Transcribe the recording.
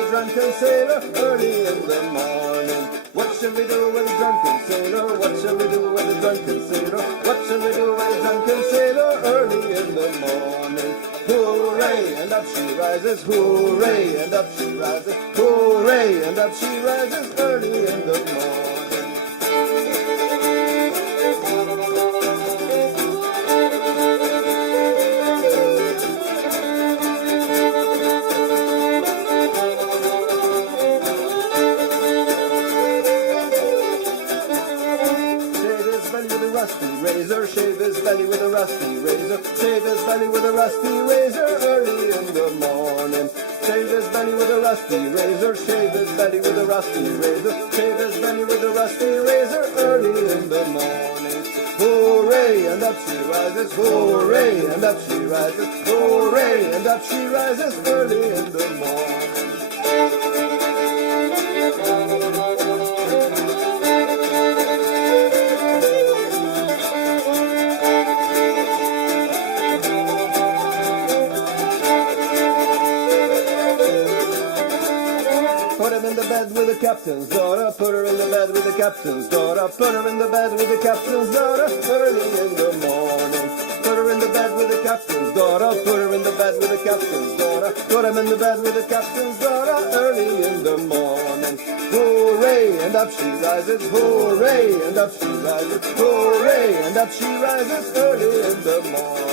a drunken sailor early in the morning? What shall we do with a drunken sailor? What shall we do with a drunken sailor? What shall we do with a drunken sailor early in the morning? Hooray, and up she rises, hooray, and up she rises, hooray, and up she rises early in the morning. Rusty razor, shave his belly with a rusty razor, shave his belly with a rusty razor early in the morning. Shave his belly with a rusty razor, shave his belly with a rusty razor, shave his belly with a rusty razor early in the morning. Hooray, and up she rises, hooray, and up she rises, hooray, and up she rises early in the morning. Put him in the bed with the captain's daughter, put her in the bed with the captain's daughter, put her in the bed with the captain's daughter early in the morning. Put her in the bed with the captain's daughter, put her in the bed with the captain's daughter, put him in the bed with the captain's daughter early in the morning. Hooray, and up she rises, hooray, and up she rises, hooray, and up she rises early in the morning.